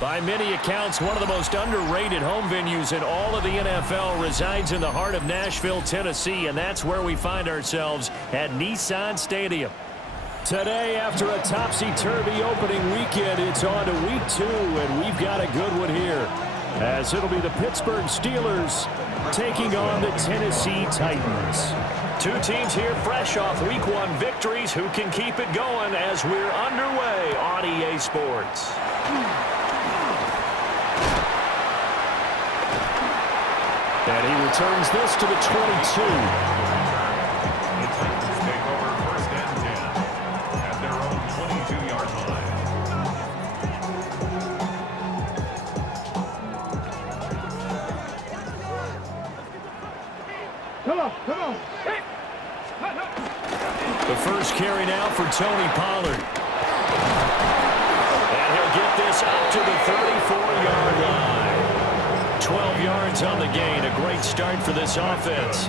By many accounts, one of the most underrated home venues in all of the NFL resides in the heart of Nashville, Tennessee, and that's where we find ourselves at Nissan Stadium. Today, after a topsy-turvy opening weekend, it's on to week 2, and we've got a good one here, as it'll be the Pittsburgh Steelers taking on the Tennessee Titans. Two teams here fresh off week 1 victories. Who can keep it going as we're underway on EA Sports? And he returns this to the 22. The Titans take over first and 10 at their own 22-yard line. Come on. Hey. The first carry now for Tony Pollard. And he'll get this up to the 34-yard line. 12 yards on the gain. A great start for this offense.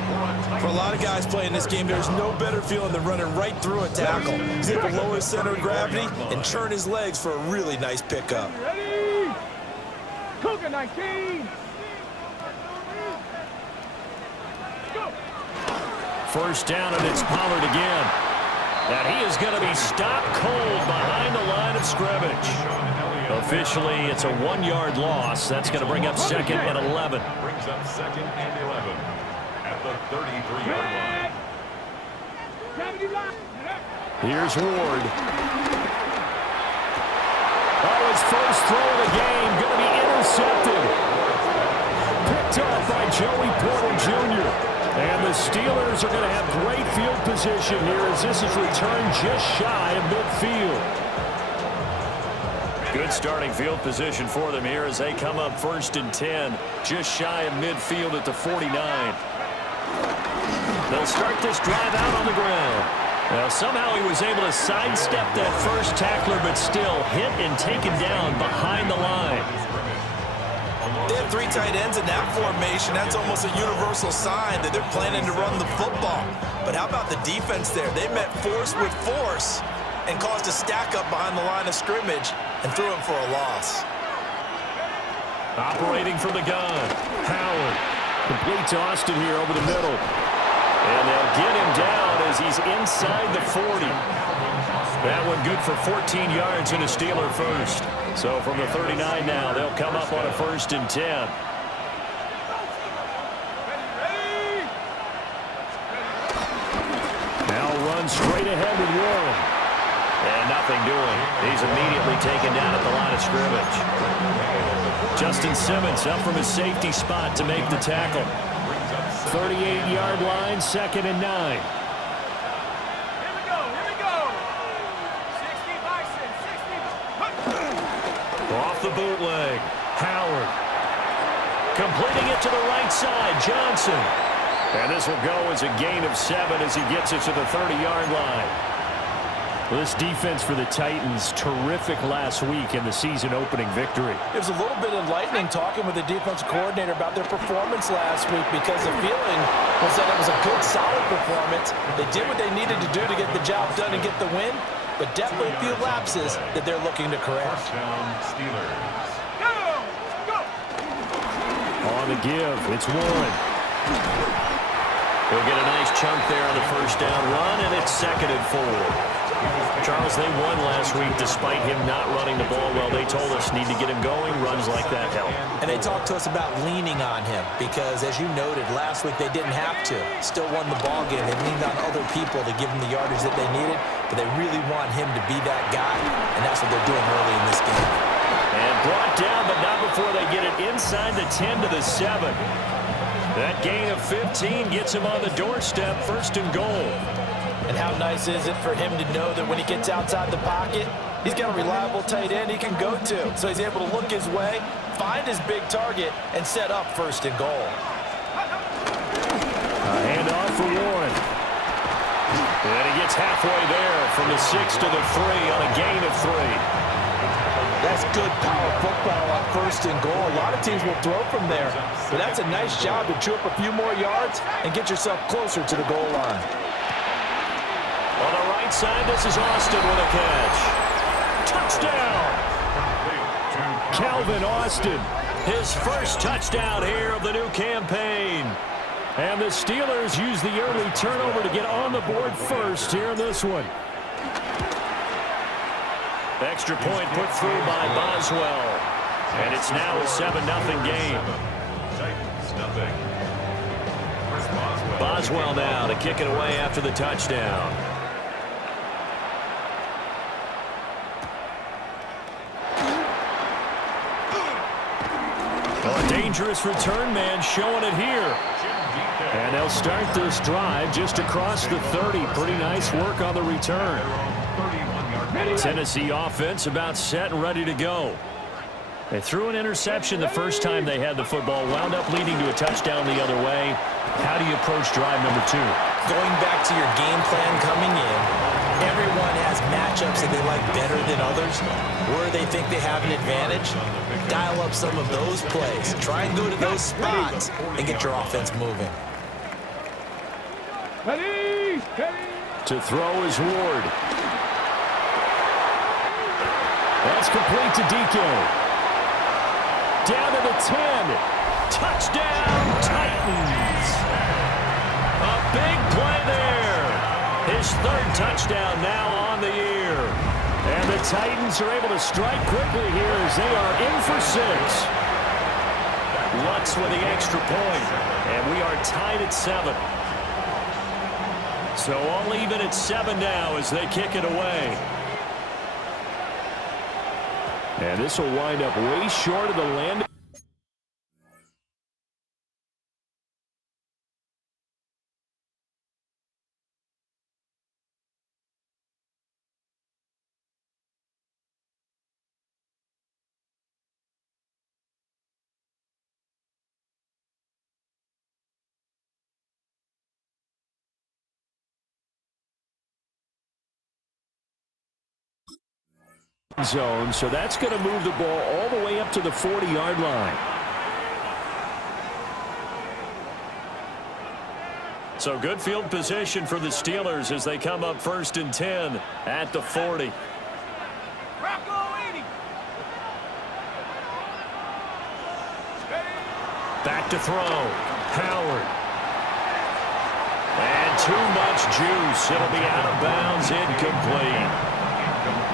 For a lot of guys playing this game, there's no better feeling than running right through a tackle. He's able to lower his center of gravity and turn his legs for a really nice pickup. Ready? Cougar 19. Go. First down, and it's Pollard again. And he is going to be stopped cold behind the line of scrimmage. Officially, it's a 1-yard loss. That's going to bring up second and 11. Brings up second and 11 at the 33-yard line. Here's Ward. Oh, his first throw of the game going to be intercepted. Picked up by Joey Porter Jr. And the Steelers are going to have great field position here as this is returned just shy of midfield. Good starting field position for them here as they come up first and 10, just shy of midfield at the 49. They'll start this drive out on the ground. Now, somehow he was able to sidestep that first tackler, but still hit and taken down behind the line. They have 3 tight ends in that formation. That's almost a universal sign that they're planning to run the football. But how about the defense there? They met force with force and caused a stack up behind the line of scrimmage and threw him for a loss. Operating from the gun, Howard. Complete to Austin here over the middle. And they'll get him down as he's inside the 40. That one good for 14 yards and a Steeler first. So from the 39 now, they'll come up on a first and 10. Now run straight ahead with Warren. And nothing doing. He's immediately taken down at the line of scrimmage. Justin Simmons up from his safety spot to make the tackle. 38-yard line, second and 9. Here we go. 60 Bison, 60. Off the bootleg, Howard. Completing it to the right side, Johnson. And this will go as a gain of 7 as he gets it to the 30-yard line. Well, this defense for the Titans, terrific last week in the season-opening victory. It was a little bit enlightening talking with the defensive coordinator about their performance last week because the feeling was that it was a good, solid performance. They did what they needed to do to get the job done and get the win, but definitely a few lapses that they're looking to correct. Touchdown, Steelers. Go! On the give, it's Warren. He'll get a nice chunk there on the first down run, and it's second and 4. Charles, they won last week despite him not running the ball well. They told us need to get him going. Runs like that help. And they talked to us about leaning on him because, as you noted, last week they didn't have to. Still won the ball game. They leaned on other people to give them the yardage that they needed, but they really want him to be that guy, and that's what they're doing early in this game. And brought down, but not before they get it inside the 10 to the 7. That gain of 15 gets him on the doorstep, first and goal. And how nice is it for him to know that when he gets outside the pocket, he's got a reliable tight end he can go to. So he's able to look his way, find his big target, and set up first and goal. A handoff for Warren. And he gets halfway there from the 6 to the 3 on a gain of 3. That's good power football on first and goal. A lot of teams will throw from there, but that's a nice job to chew up a few more yards and get yourself closer to the goal line. On the right side, this is Austin with a catch. Touchdown! Complete to Calvin Austin, his first touchdown here of the new campaign. And the Steelers use the early turnover to get on the board first here in this one. Extra point put through by Boswell. And it's now a 7-0 game. Titans, nothing. Chris Boswell. Boswell now to kick it away after the touchdown. A dangerous return man showing it here. And they'll start this drive just across the 30. Pretty nice work on the return. Tennessee offense about set and ready to go. They threw an interception the first time they had the football, wound up leading to a touchdown the other way. How do you approach drive number 2? Going back to your game plan coming in, everyone has matchups that they like better than others, where they think they have an advantage. Dial up some of those plays. Try and go to those spots and get your offense moving. Ready, steady. To throw is Ward. That's complete to DK. Down to the 10. Touchdown, Titans. A big play there. His third touchdown now on the year. And the Titans are able to strike quickly here as they are in for 6. Lutz with the extra point. And we are tied at 7. So all even at 7 now as they kick it away. And this will wind up way short of the land. Zone, so that's going to move the ball all the way up to the 40-yard line. So good field position for the Steelers as they come up 1st and 10 at the 40. Rocco 80. Back to throw. Howard. And too much juice. It'll be out of bounds, incomplete.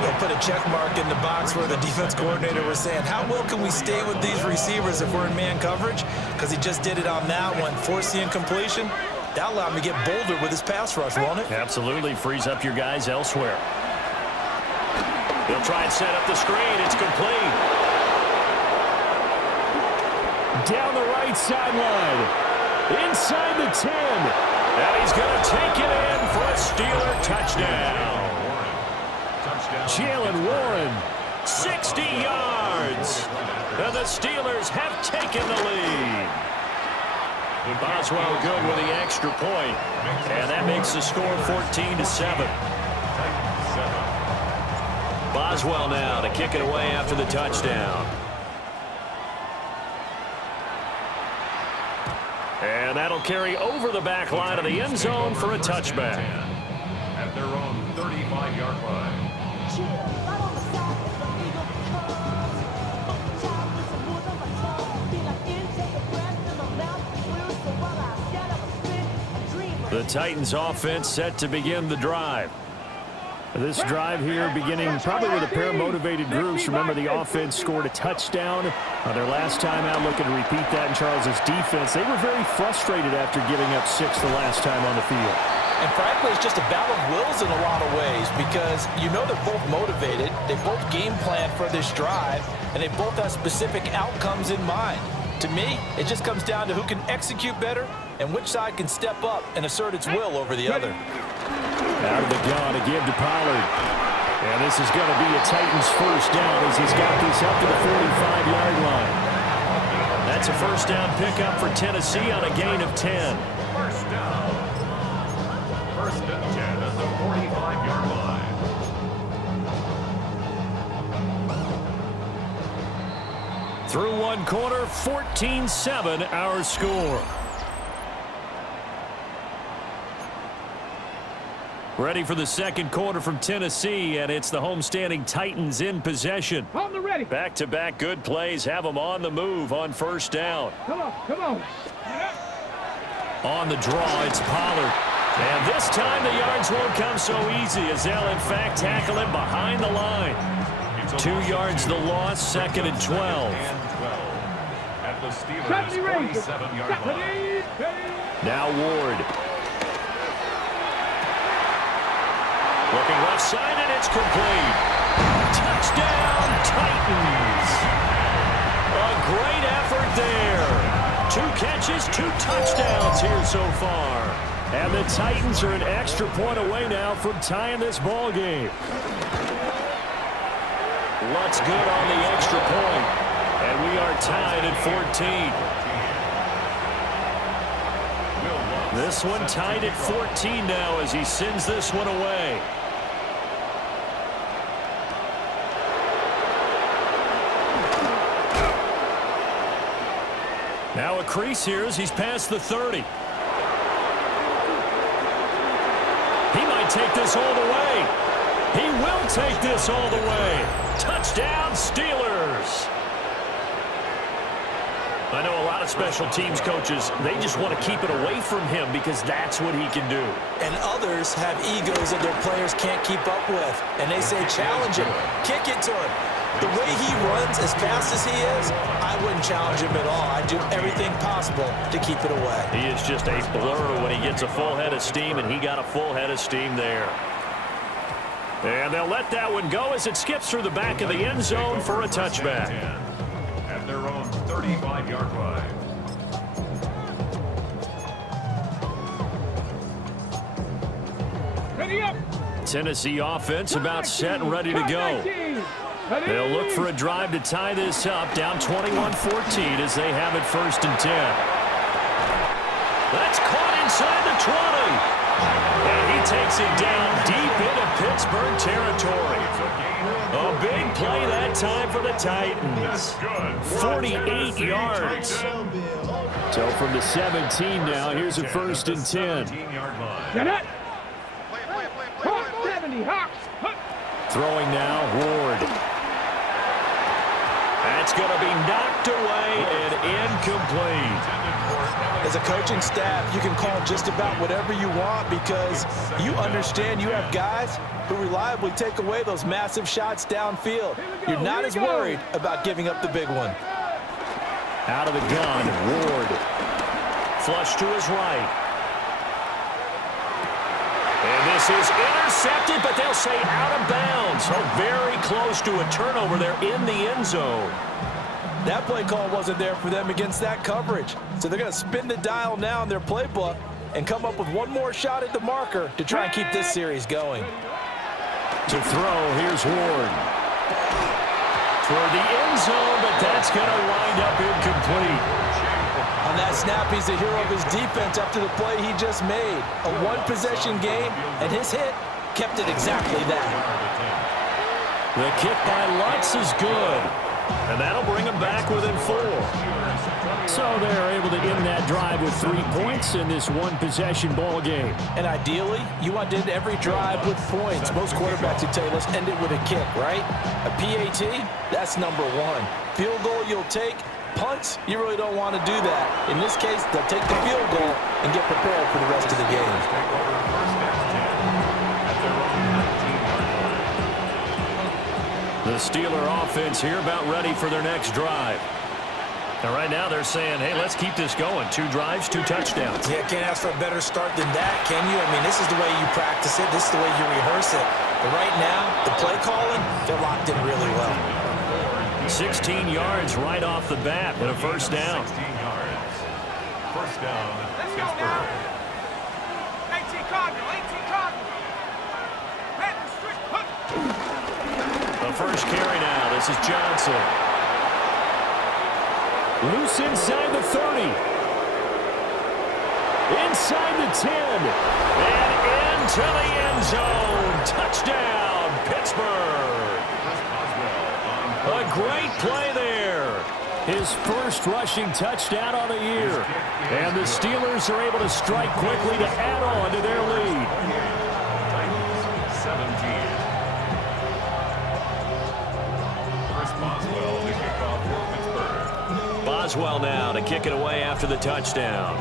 They'll put a check mark in the box where the defense coordinator was saying, how well can we stay with these receivers if we're in man coverage? Because he just did it on that one, forced the incompletion. That allowed him to get bolder with his pass rush, won't it? Absolutely frees up your guys elsewhere. He'll try and set up the screen. It's complete. Down the right sideline. Inside the 10. And he's going to take it in for a Steeler touchdown. Jalen Warren, 60 yards. And the Steelers have taken the lead. Boswell good with the extra point. And that makes the score 14-7. Boswell now to kick it away after the touchdown. And that'll carry over the back line of the end zone for a touchback. At their own 35-yard line. The Titans offense set to begin the drive. This drive here beginning probably with a pair of motivated groups. Remember, the offense scored a touchdown on their last time out. Looking to repeat that in Charles's defense. They were very frustrated after giving up 6 the last time on the field. And frankly, it's just a battle of wills in a lot of ways because you know they're both motivated. They both game plan for this drive, and they both have specific outcomes in mind. To me, it just comes down to who can execute better and which side can step up and assert its will over the other. Out of the gun to give to Pollard. And this is going to be a Titans first down as he's got this up to the 45-yard line. That's a first down pickup for Tennessee on a gain of 10. First down. 1st and 10 at the 45-yard line. Through one quarter, 14-7 our score. Ready for the second quarter from Tennessee, and it's the homestanding Titans in possession. On the ready. Back-to-back good plays have them on the move on first down. Come on, come on. On the draw, it's Pollard. And this time the yards won't come so easy as they'll, in fact, tackle him behind the line. 2 yards the loss, second and 12. At the Steelers' 47-yard line. Now Ward. Looking left side, and it's complete. Touchdown, Titans. A great effort there. 2 catches, 2 touchdowns here so far. And the Titans are an extra point away now from tying this ball game. Lutz good on the extra point. And we are tied at 14. This one tied at 14 now as he sends this one away. Now a crease here as he's past the 30. He might take this all the way. He will take this all the way. Touchdown, Steelers. I know a lot of special teams coaches, they just want to keep it away from him because that's what he can do. And others have egos that their players can't keep up with. And they say, challenge him, kick it to him. The way he runs as fast as he is, I wouldn't challenge him at all. I'd do everything possible to keep it away. He is just a blur when he gets a full head of steam, and he got a full head of steam there. And they'll let that one go as it skips through the back of the end zone for a touchback. At their own 35-yard line. Ready up. Tennessee offense about set and ready to go. They'll look for a drive to tie this up, down 21-14 as they have it first and 10. That's caught inside the 20. And he takes it down deep into Pittsburgh territory. A big play that time for the Titans. 48 yards. So from the 17 now, here's a first and 10. Get it. Hawk 70, Hawks. Throwing now, Ward. That's going to be knocked away and incomplete. As a coaching staff, you can call just about whatever you want because you understand you have guys who reliably take away those massive shots downfield. You're not as worried about giving up the big one. Out of the gun, Ward. Flush to his right. And this is intercepted, but they'll say out of bounds. So very close to a turnover there in the end zone. That play call wasn't there for them against that coverage. So they're going to spin the dial now in their playbook and come up with one more shot at the marker to try and keep this series going. To throw, here's Ward. Toward the end zone, but that's going to wind up incomplete. On that snap, he's the hero of his defense after the play he just made. A one-possession game, and his hit kept it exactly that. The kick by Lutz is good, and that'll bring him back within 4. So they're able to end that drive with 3 points in this one-possession ball game. And ideally, you want to end every drive with points. Most quarterbacks would tell you, let's end it with a kick, right? A PAT, that's number 1. Field goal you'll take. Punts, you really don't want to do that. In this case, they'll take the field goal and get prepared for the rest of the game. The Steeler offense here about ready for their next drive. And right now they're saying, hey, let's keep this going. 2 drives, 2 touchdowns. Yeah, can't ask for a better start than that, can you? I mean, this is the way you practice it. This is the way you rehearse it. But right now, the play calling, they're locked in really well. 16 yards right off the bat and a first down. 16 yards. First down, Pittsburgh. 18 Cardinal, 18 Cardinal. The first carry now. This is Johnson. Loose inside the 30. Inside the 10. And into the end zone. Touchdown, Pittsburgh. A great play there. His first rushing touchdown on the year. And the Steelers are able to strike quickly to add on to their lead. Boswell now to kick it away after the touchdown.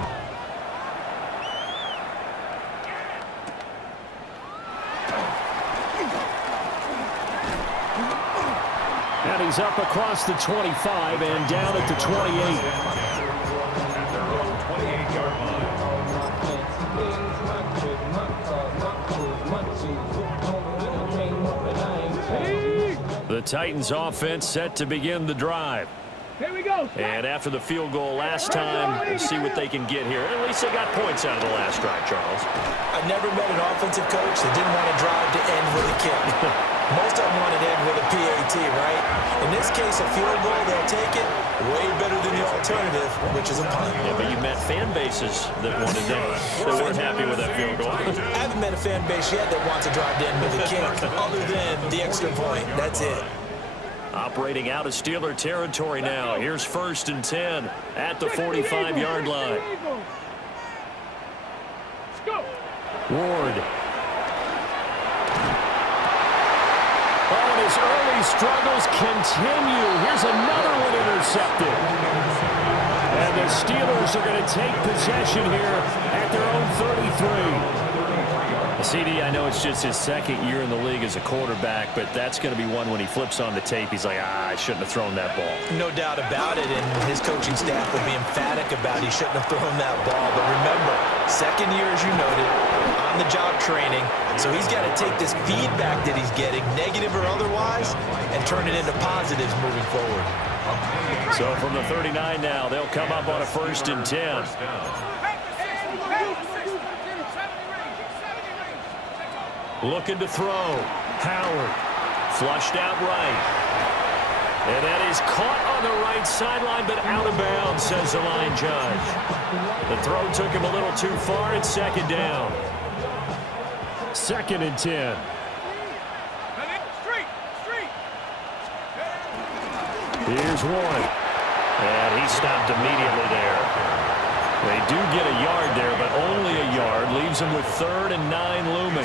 And he's up across the 25 and down at the 28. At their own 28-yard line. The Titans offense set to begin the drive. Here we go. And after the field goal last time, we'll see what they can get here. At least they got points out of the last drive, Charles. I never met an offensive coach that didn't want to drive to end with a kick. Most of them want to end with a PAT, right? In this case, a field goal, they'll take it. Way better than the alternative, which is a punt. Yeah, but you met fan bases that wanted that weren't happy with that field goal. I haven't met a fan base yet that wants to drive to end with a kick, other than the extra point. That's it. Operating out of Steeler territory now. Here's 1st and 10 at the 45-yard line. Ward. Oh, and his early struggles continue. Here's another one intercepted. And the Steelers are going to take possession here at their own 33. CD, I know it's just his second year in the league as a quarterback, but that's going to be one when he flips on the tape. He's like, I shouldn't have thrown that ball. No doubt about it, and his coaching staff will be emphatic about he shouldn't have thrown that ball. But remember, second year, as you noted, on-the-job training, so he's got to take this feedback that he's getting, negative or otherwise, and turn it into positives moving forward. So from the 39 now, they'll come up on a 1st and 10. Looking to throw. Howard. Flushed out right. And that is caught on the right sideline, but out of bounds, says the line judge. The throw took him a little too far. It's 2nd down. 2nd and 10. Here's one. And he stopped immediately there. They do get a yard there, but only a yard. Leaves them with 3rd and 9 looming.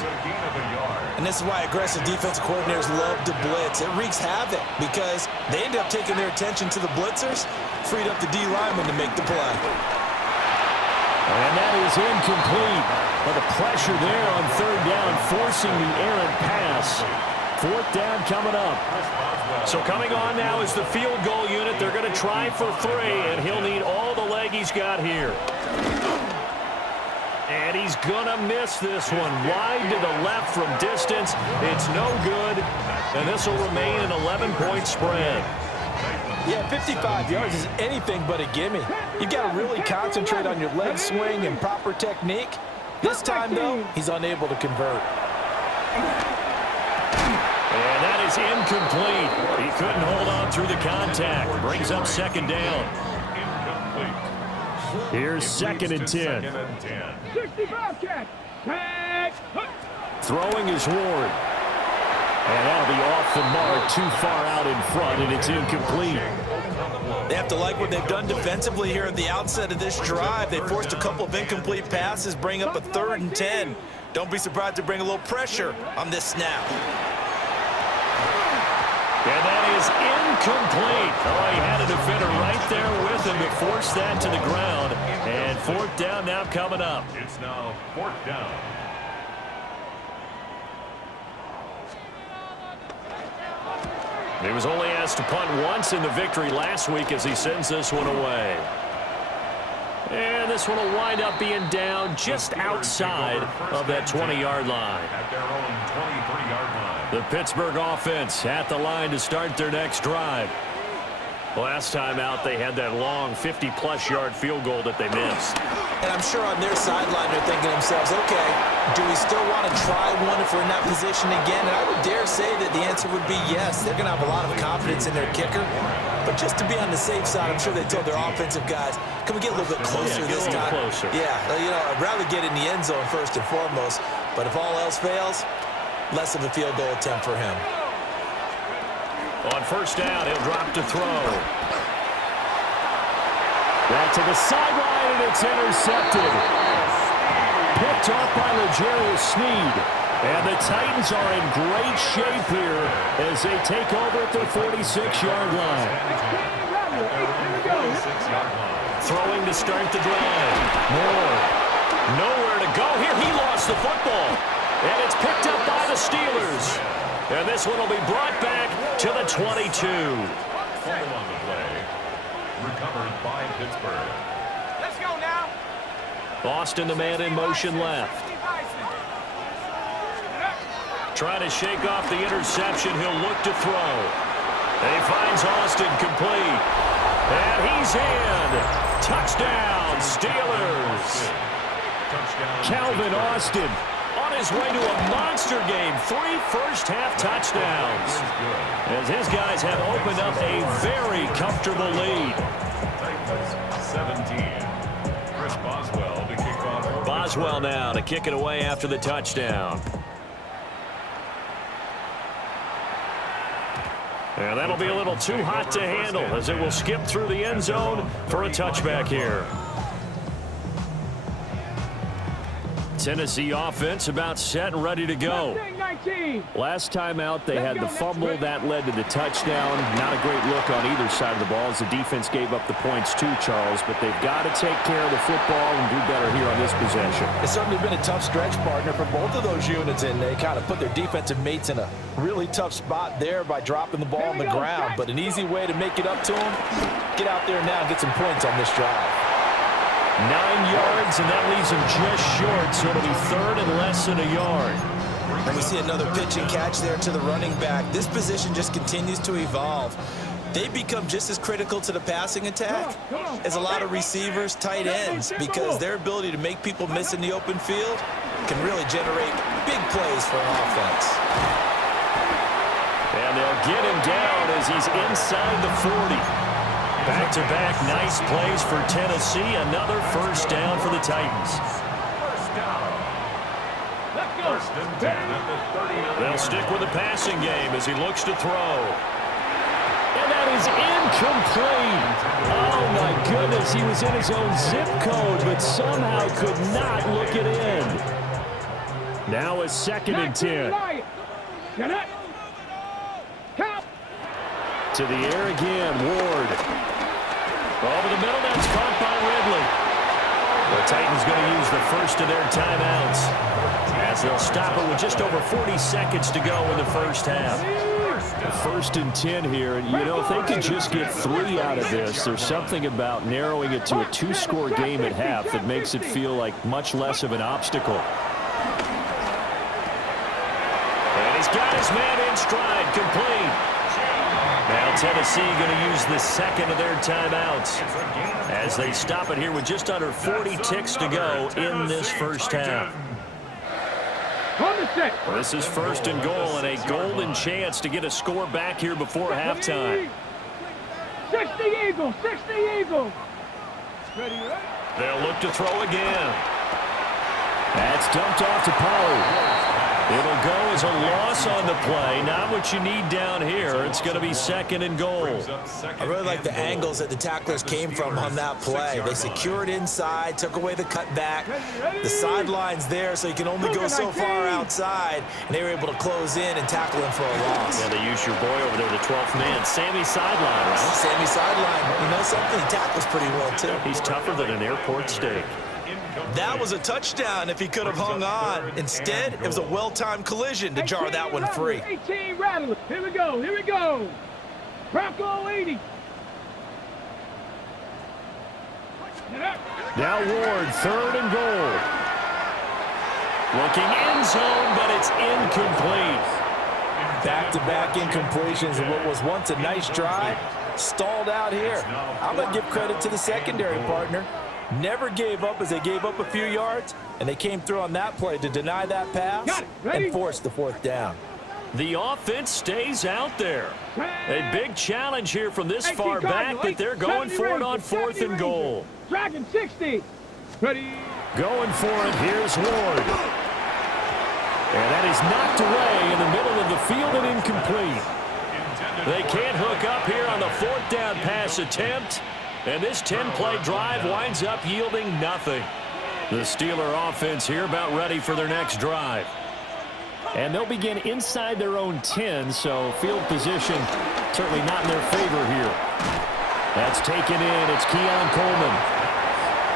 And this is why aggressive defensive coordinators love to blitz. It wreaks havoc because they end up taking their attention to the blitzers, freed up the D lineman to make the play. And that is incomplete. But the pressure there on 3rd down, forcing the errant pass. 4th down coming up. So coming on now is the field goal unit. They're going to try for 3, and he'll need all the leg he's got here. And he's going to miss this one. Wide to the left from distance. It's no good. And this will remain an 11-point spread. Yeah, 55 yards is anything but a gimme. You've got to really concentrate on your leg swing and proper technique. This time, though, he's unable to convert. And that is incomplete. He couldn't hold on through the contact. Brings up 2nd down. Here's 2nd and 10. 65 catch. Tag. Throwing is Ward. And that'll be off the mark, too far out in front, and it's incomplete. They have to like what they've done defensively here at the outset of this drive. They forced a couple of incomplete passes, bring up a 3rd and 10. Don't be surprised to bring a little pressure on this snap. And that is incomplete. Oh, he had a defender right there with him to force that to the ground. And 4th down now coming up. It's now 4th down. He was only asked to punt once in the victory last week as he sends this one away. And this one will wind up being down just outside of that 20-yard line. At their own 23-yard line. The Pittsburgh offense at the line to start their next drive. Last time out, they had that long 50-plus yard field goal that they missed. And I'm sure on their sideline they're thinking to themselves, okay, do we still want to try one if we're in that position again? And I would dare say that the answer would be yes. They're going to have a lot of confidence in their kicker. But just to be on the safe side, I'm sure they told their offensive guys, can we get a little bit closer this time? Closer. Yeah, you know, I'd rather get in the end zone first and foremost. But if all else fails, less of a field goal attempt for him. On 1st down, he'll drop to throw. Back to the sideline, and it's intercepted. Picked off by L'Jarius Sneed. And the Titans are in great shape here as they take over at their 46-yard line. Here we go. 46-yard line. Throwing to start the drive. Moore. Nowhere to go here. He lost the football. And it's picked up by the Steelers. And this one will be brought back to the 22. Fumble on the play. Recovered by Pittsburgh. Let's go now. Austin, the man in motion left. Trying to shake off the interception. He'll look to throw. And he finds Austin complete. And he's in. Touchdown, Steelers. Touchdown. Calvin Austin on his way to a monster game. 3 first-half touchdowns. As his guys have opened up a very comfortable lead. Titans 17. Chris Boswell to kick off. Boswell now to kick it away after the touchdown. And that'll be a little too hot to handle as it will skip through the end zone for a touchback here. Tennessee offense about set and ready to go. 19. Last time out, they had the fumble that led to the touchdown. Not a great look on either side of the ball as the defense gave up the points too, Charles. But they've got to take care of the football and do better here on this possession. It's certainly been a tough stretch, partner, for both of those units, and they kind of put their defensive mates in a really tough spot there by dropping the ball on the ground. But an easy way to make it up to them, get out there now and get some points on this drive. 9 yards, and that leaves him just short, so it'll be third and less than a yard. And we see another pitch and catch there to the running back. This position just continues to evolve. They become just as critical to the passing attack as a lot of receivers, tight ends, because their ability to make people miss in the open field can really generate big plays for an offense. And they'll get him down as he's inside the 40. Back-to-back nice plays for Tennessee. Another first down for the Titans. First down. Let's go. First and 10 at the 39. They'll stick with the passing game as he looks to throw. And that is incomplete. Oh, my goodness. He was in his own zip code, but somehow could not look it in. Now a second and 10. Get it. Count. To the air again, Ward. Over the middle, that's caught by Ridley. The Titans going to use the first of their timeouts as they'll stop it with just over 40 seconds to go in the first half. First and 10 here, and you know, if they could just get 3 out of this, there's something about narrowing it to a 2-score game at half that makes it feel like much less of an obstacle. And he's got his man in stride, complete. Now Tennessee going to use the second of their timeouts as they stop it here with just under 40 ticks to go in this first half. This is first and goal and a golden chance to get a score back here before halftime. 60 Eagles, 60 Eagles. They'll look to throw again. That's dumped off to Pollard. It'll go as a loss on the play. Not what you need down here. It's going to be second and goal. I really like the angles that the tacklers came from on that play. They secured inside, took away the cutback. The sideline's there, so you can only go so far outside, and they were able to close in and tackle him for a loss. Yeah, they used your boy over there, the 12th man, Sammy Sideline, right? Sammy Sideline. You know something? He tackles pretty well, too. He's tougher than an airport steak. That was a touchdown if he could have hung on. Instead, it was a well-timed collision to jar that one free. 18 Rattler. Here we go. Here we go. Bronco 80. Now Ward, third and goal. Looking end zone, but it's incomplete. Back-to-back incompletions of what was once a nice drive. Stalled out here. I'm going to give credit to the secondary partner. Never gave up as they gave up a few yards, and they came through on that play to deny that pass and force the fourth down. The offense stays out there. A big challenge here from this far back, but they're going for it on fourth and goal. Dragon 60. Ready. Going for it. Here's Ward. And that is knocked away in the middle of the field and incomplete. They can't hook up here on the fourth down pass attempt. And this 10-play drive winds up yielding nothing. The Steeler offense here about ready for their next drive. And they'll begin inside their own 10, so field position certainly not in their favor here. That's taken in. It's Keon Coleman.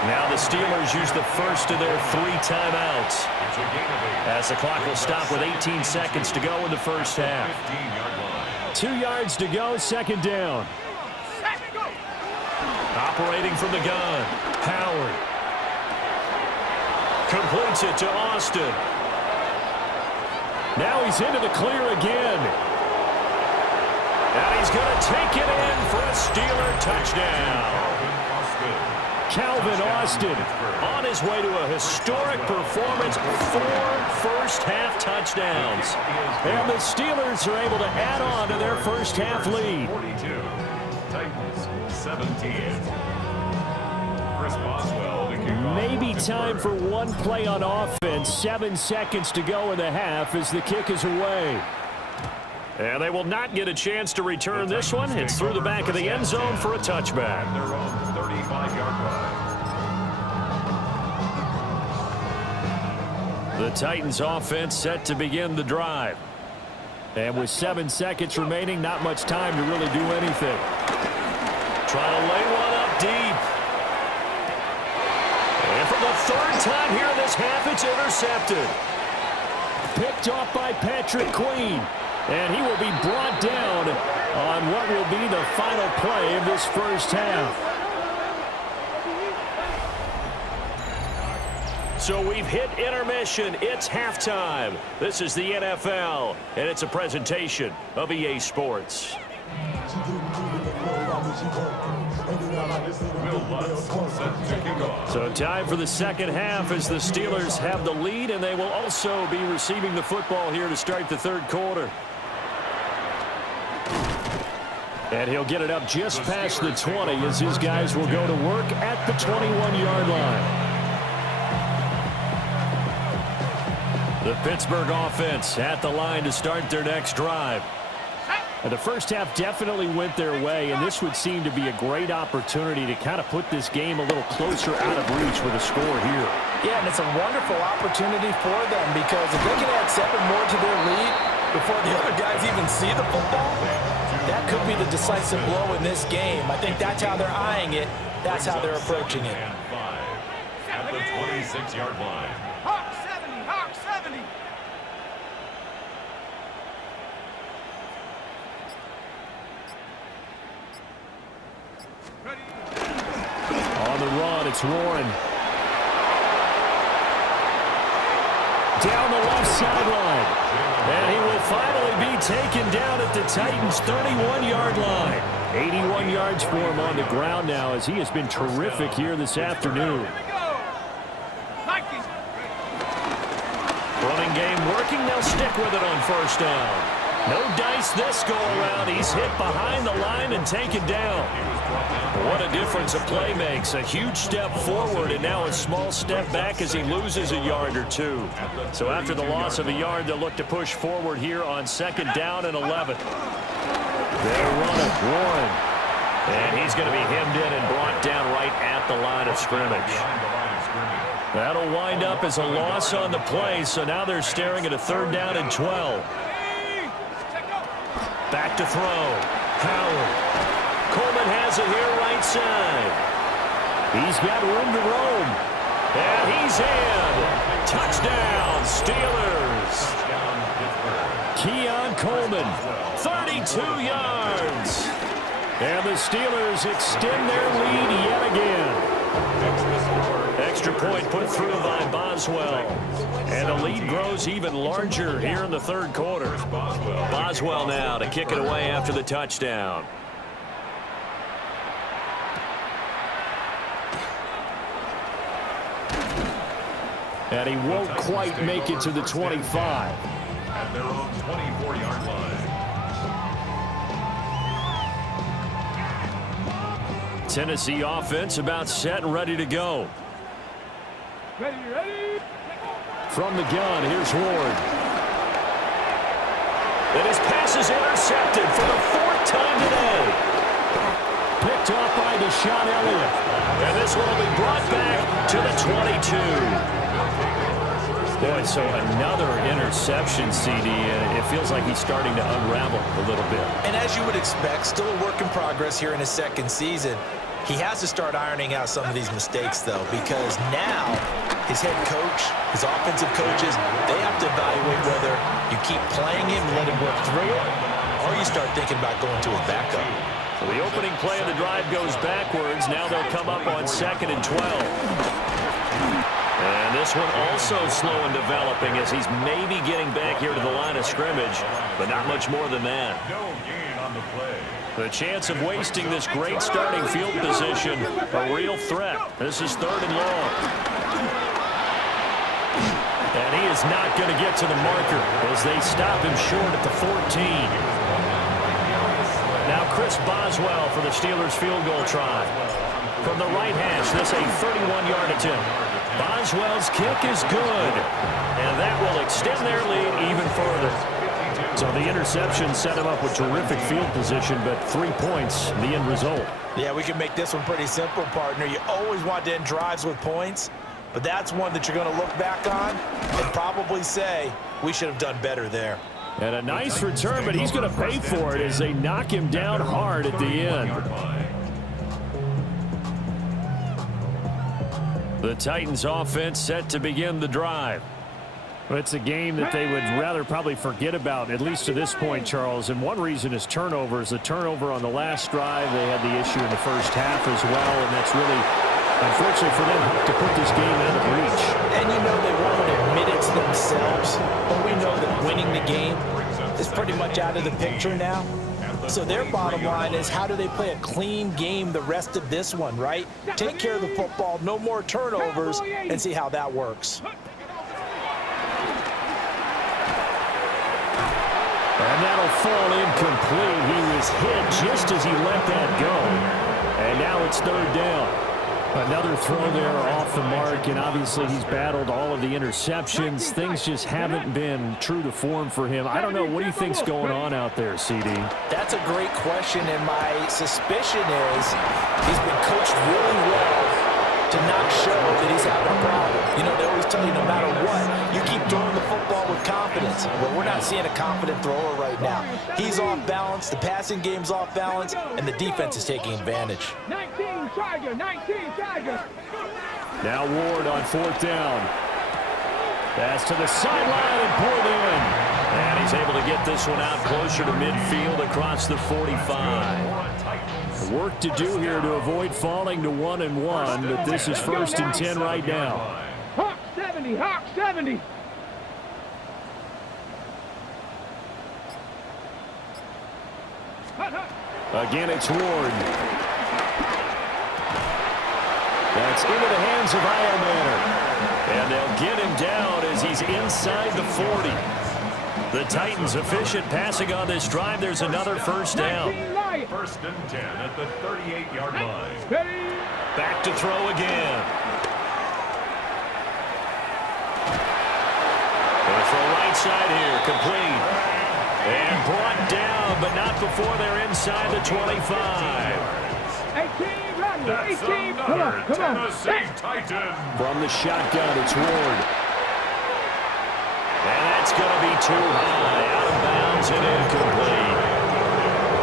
Now the Steelers use the first of their 3 timeouts, as the clock will stop with 18 seconds to go in the first half. 2 yards to go, second down. Operating from the gun, Howard. Completes it to Austin. Now he's into the clear again. And he's going to take it in for a Steeler touchdown. Calvin Austin on his way to a historic performance, 4 first-half touchdowns. And the Steelers are able to add on to their first-half lead. 42, Titans 17. Chris Boswell to kick off. Maybe time for one play on offense. 7 seconds to go in the half as the kick is away. And they will not get a chance to return this one. It's through the back of the end zone for a touchback. Their own 35-yard line. The Titans offense set to begin the drive. And with 7 seconds remaining, not much time to really do anything. Trying to lay one up deep. And for the 3rd time here in this half, it's intercepted. Picked off by Patrick Queen. And he will be brought down on what will be the final play of this first half. So we've hit intermission. It's halftime. This is the NFL, and it's a presentation of EA Sports. So time for the second half as the Steelers have the lead, and they will also be receiving the football here to start the third quarter. And he'll get it up just past the 20 as his guys will go to work at the 21-yard line. The Pittsburgh offense at the line to start their next drive. And the first half definitely went their way, and this would seem to be a great opportunity to kind of put this game a little closer out of reach with a score here. Yeah, and it's a wonderful opportunity for them because if they can add 7 more to their lead before the other guys even see the football, that could be the decisive blow in this game. I think that's how they're eyeing it. That's how they're approaching it. And 5 at the 26-yard line. Hawk 70, Hawk 70. On the run, it's Warren. Down the left sideline. And he will finally be taken down at the Titans' 31-yard line. 81 yards for him on the ground now as he has been terrific here this afternoon. Running game working. They'll stick with it on first down. No dice this go around. He's hit behind the line and taken down. What a difference a play makes. A huge step forward and now a small step back as he loses a yard or 2. So after the loss of a yard, they'll look to push forward here on second down and 11. They'll run it, Warren. And he's going to be hemmed in and brought down right at the line of scrimmage. That'll wind up as a loss on the play, so now they're staring at a 3rd down and 12. Back to throw. Howard. Coleman has it here right side. He's got room to roam. And he's in. Touchdown, Steelers. Keon Coleman, 32 yards. And the Steelers extend their lead yet again. Extra point put through by Boswell. And the lead grows even larger here in the third quarter. Boswell now to kick it away after the touchdown. And he won't quite make it to the 25. At their own 24-yard line. Tennessee offense about set and ready to go. Ready. From the gun, here's Ward. And his pass is intercepted for the 4th time today. Picked off by Deshaun Elliott. And this one will be brought back to the 22. Boy, so another interception, CD. It feels like he's starting to unravel a little bit. And as you would expect, still a work in progress here in his second season. He has to start ironing out some of these mistakes, though, because now his head coach, his offensive coaches, they have to evaluate whether you keep playing him and let him work through it, or you start thinking about going to his backup. So the opening play of the drive goes backwards. Now they'll come up on 2nd and 12. And this one also slow in developing as he's maybe getting back here to the line of scrimmage, but not much more than that. No gain on the play. The chance of wasting this great starting field position, a real threat. This is 3rd and long. And he is not going to get to the marker as they stop him short at the 14. Now Chris Boswell for the Steelers field goal try. From the right hash, this a 31-yard attempt. Boswell's kick is good, and that will extend their lead even further. So the interception set him up with terrific field position, but 3 points, the end result. Yeah, we can make this one pretty simple, partner. You always want to end drives with points, but that's one that you're going to look back on and probably say, we should have done better there. And a nice return, but he's going to pay for it as they knock him down hard at the end. The Titans offense set to begin the drive. Well, it's a game that they would rather probably forget about, at least to this point, Charles. And one reason is turnovers. The turnover on the last drive, they had the issue in the first half as well, and that's really, unfortunate for them to put this game out of reach. And you know they won't admit it to themselves, but we know that winning the game is pretty much out of the picture now. So their bottom line is, how do they play a clean game the rest of this one, right? Take care of the football, no more turnovers, and see how that works. And that'll fall incomplete. He was hit just as he let that go. And now it's 3rd down. Another throw there off the mark, and obviously he's battled all of the interceptions. Things just haven't been true to form for him. I don't know. What do you think's going on out there, CD? That's a great question, and my suspicion is he's been coached really well to not show that he's having a problem. You know, they always tell you no matter what, you keep throwing the football with confidence. Well, we're not seeing a confident thrower right now. He's off balance, the passing game's off balance, and the defense is taking advantage. 19 Tiger, 19 Tiger. Now Ward on 4th down. Pass to the sideline and pulled in. And he's able to get this one out closer to midfield across the 45. Work to do here to avoid falling to 1-1, but this is 1st and 10 right now. Hawk 70, Hawk 70. Again, it's Ward. That's into the hands of Iomanner. And they'll get him down as he's inside the 40. The Titans efficient passing on this drive. There's another 1st down. 1st and 10 at the 38-yard line. Back to throw again. Going for a right side here, complete. And brought down, but not before they're inside the 25. 18, run, 18, come on. Tennessee Titan. From the shotgun, it's Ward. And that's going to be too high, out of bounds and incomplete.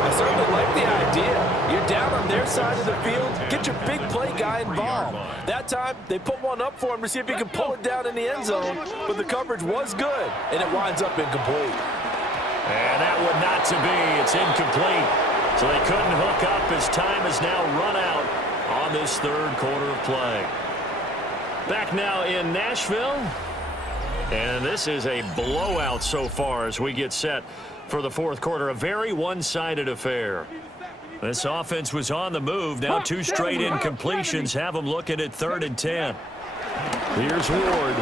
I certainly like the idea. You're down on their side of the field. Get your big play guy involved. That time, they put one up for him to see if he can pull it down in the end zone, but the coverage was good, and it winds up incomplete. And that one not to be. It's incomplete. So they couldn't hook up as time has now run out on this 3rd quarter of play. Back now in Nashville. And this is a blowout so far as we get set for the 4th quarter. A very one-sided affair. This offense was on the move. Now 2 straight incompletions have them looking at 3rd and 10. Here's Ward.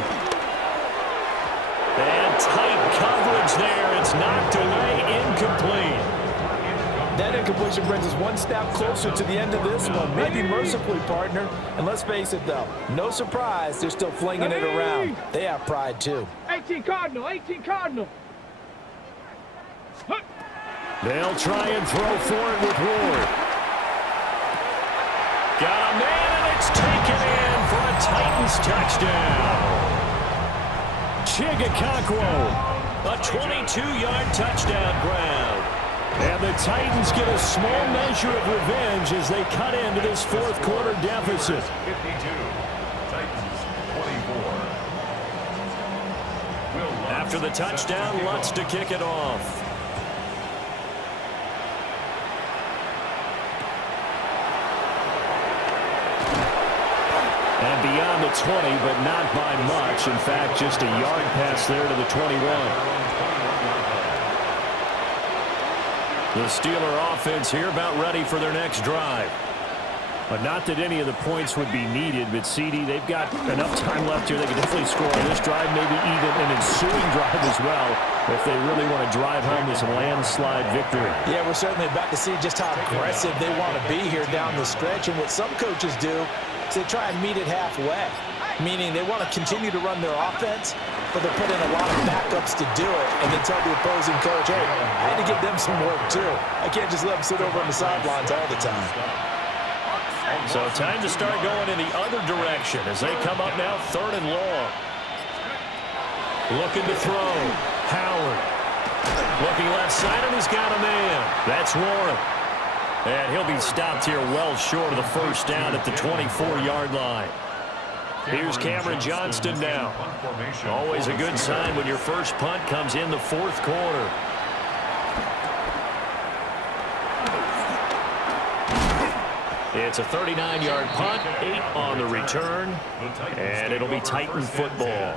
And tight coverage there. It's knocked away, incomplete. That incompletion brings us one step closer to the end of this one. Maybe mercifully, partner. And let's face it, though, no surprise, they're still flinging it around. They have pride, too. 18 Cardinal, 18 Cardinal. They'll try and throw for it with Ward. Got a man, and it's taken in for a Titans touchdown. Chigakakwo, a 22-yard touchdown grab. And the Titans get a small measure of revenge as they cut into this fourth quarter deficit. 52. Titans 24. After the touchdown, Lutz to kick it off. And beyond the 20, but not by much. In fact, just a yard pass there to the 21. The Steeler offense here about ready for their next drive. But not that any of the points would be needed, but CD, they've got enough time left here. They can definitely score on this drive, maybe even an ensuing drive as well, if they really want to drive home this landslide victory. Yeah, we're certainly about to see just how aggressive they want to be here down the stretch. And what some coaches do is they try and meet it halfway, meaning they want to continue to run their offense, but they put in a lot of backups to do it, and then tell the opposing coach, hey, I had to give them some work too. I can't just let them sit over on the sidelines all the time. So time to start going in the other direction as they come up now 3rd and long. Looking to throw. Howard. Looking left side, and he's got a man. That's Warren. And he'll be stopped here well short of the first down at the 24-yard line. Here's Cameron Johnston now. Always a good sign when your first punt comes in the fourth quarter. It's a 39-yard punt, 8 on the return, and it'll be Titan football.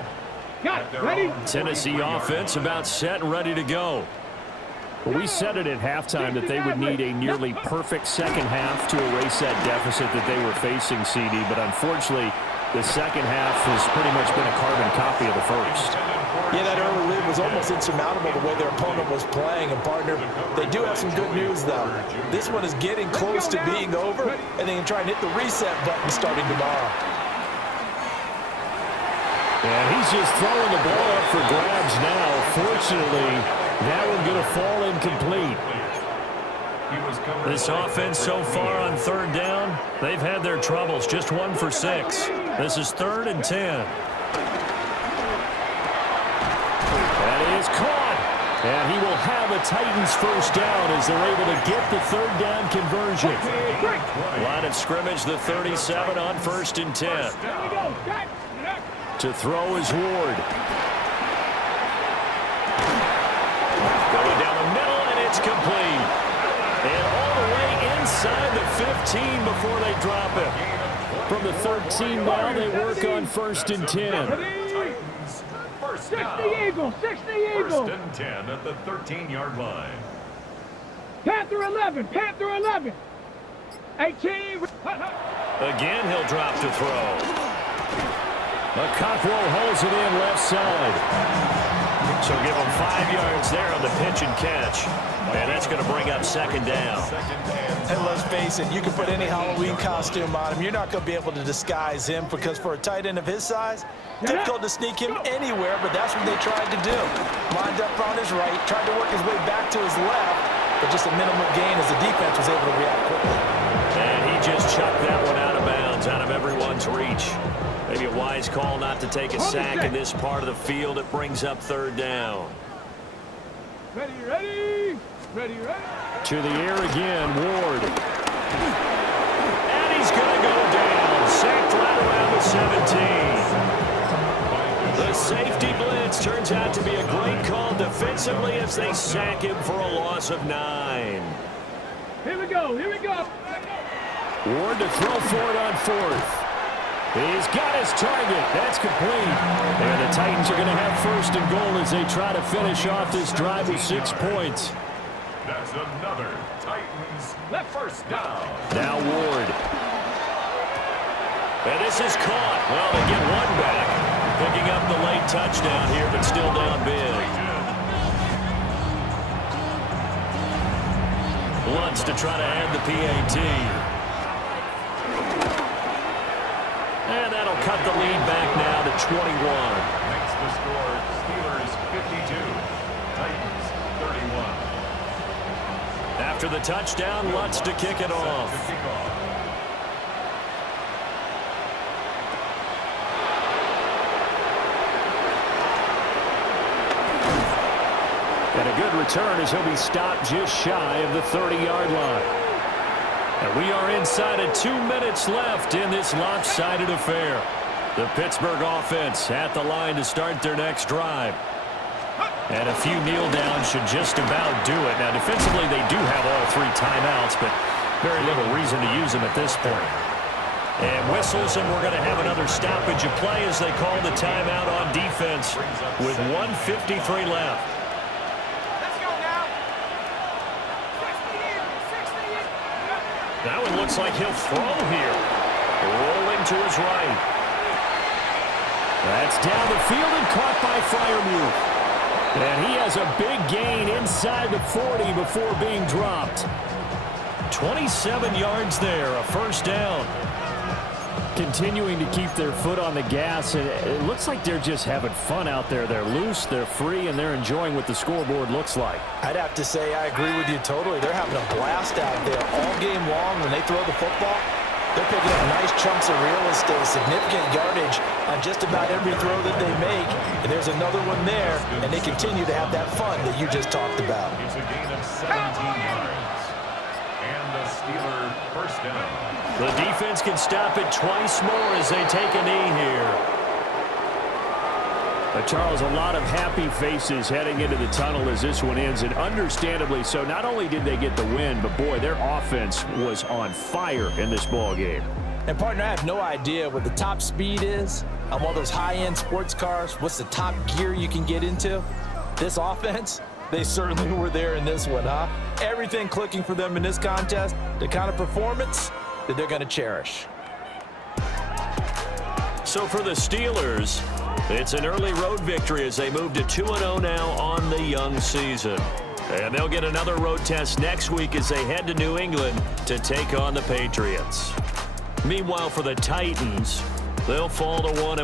Ready? Tennessee offense about set and ready to go. We said it at halftime that they would need a nearly perfect second half to erase that deficit that they were facing, CD, but unfortunately, the second half has pretty much been a carbon copy of the first. Yeah, that early lead was almost insurmountable the way their opponent was playing. And, partner, they do have some good news, though. This one is getting close to being over, and they can try and hit the reset button starting tomorrow. And he's just throwing the ball up for grabs now. Fortunately, that one going to fall incomplete. This offense so far on 3rd down, they've had their troubles. Just 1 for 6. This is 3rd and 10. That is caught. And he will have a Titans first down as they're able to get the 3rd down conversion. Line of scrimmage, the 37 on 1st and 10. To throw is Ward. Going down the middle, and it's complete. And all the way inside the 15 before they drop it. From the 13 now, they work on 1st and 10. First 60 Eagles, 60 Eagles. 1st and 10 at the 13-yard line. Panther 11, Panther 11. 18. Again, he'll drop to throw. Akakwo holds it in left side. So give him 5 yards there on the pitch and catch. And that's going to bring up 2nd down. And let's face it, you can put any Halloween costume on him. You're not going to be able to disguise him because for a tight end of his size, difficult to sneak him anywhere, but that's what they tried to do. Lined up on his right, tried to work his way back to his left, but just a minimal gain as the defense was able to react quickly. And he just chucked that one out of bounds, out of everyone's reach. Maybe a wise call not to take a sack in this part of the field. It brings up 3rd down. Ready, ready. Ready, ready. To the air again, Ward. And he's going to go down. Sacked right around the 17. The safety blitz turns out to be a great call defensively as they sack him for a loss of 9. Here we go, here we go. Ward to throw for it on 4th. He's got his target. That's complete. And the Titans are going to have 1st and goal as they try to finish off this drive with 6 points. That's another Titans first down. Now Ward. And this is caught. Well, they get one back. Picking up the late touchdown here, but still down big. Lutz to try to add the PAT. And that'll cut the lead back now to 21. Makes the score Steelers 52, Titans 31. After the touchdown, Lutz to kick it off. And a good return as he'll be stopped just shy of the 30-yard line. And we are inside of 2 minutes left in this lopsided affair. The Pittsburgh offense at the line to start their next drive. And a few kneel downs should just about do it. Now, defensively, they do have all 3 timeouts, but very little reason to use them at this point. And whistles, and we're going to have another stoppage of play as they call the timeout on defense with 1:53 left. Now it looks like he'll throw here. Rolling to his right. That's down the field and caught by Freiermuth. And he has a big gain inside the 40 before being dropped. 27 yards there, a first down. Continuing to keep their foot on the gas, and it looks like they're just having fun out there. They're loose, they're free, and they're enjoying what the scoreboard looks like. I'd have to say I agree with you totally. They're having a blast out there all game long. When they throw the football, they're picking up nice chunks of real estate, significant yardage on just about every throw that they make. And there's another one there, and they continue to have that fun that you just talked about. It's a gain of 17 yards. And the Steeler first down. The defense can stop it twice more as they take a knee here. But Charles, a lot of happy faces heading into the tunnel as this one ends, and understandably so. Not only did they get the win, but boy, their offense was on fire in this ball game. And partner, I have no idea what the top speed is on one of those high-end sports cars. What's the top gear you can get into? This offense, they certainly were there in this one, huh? Everything clicking for them in this contest, the kind of performance that they're going to cherish. So for the Steelers, it's an early road victory as they move to 2-0 now on the young season. And they'll get another road test next week as they head to New England to take on the Patriots. Meanwhile, for the Titans, they'll fall to 1.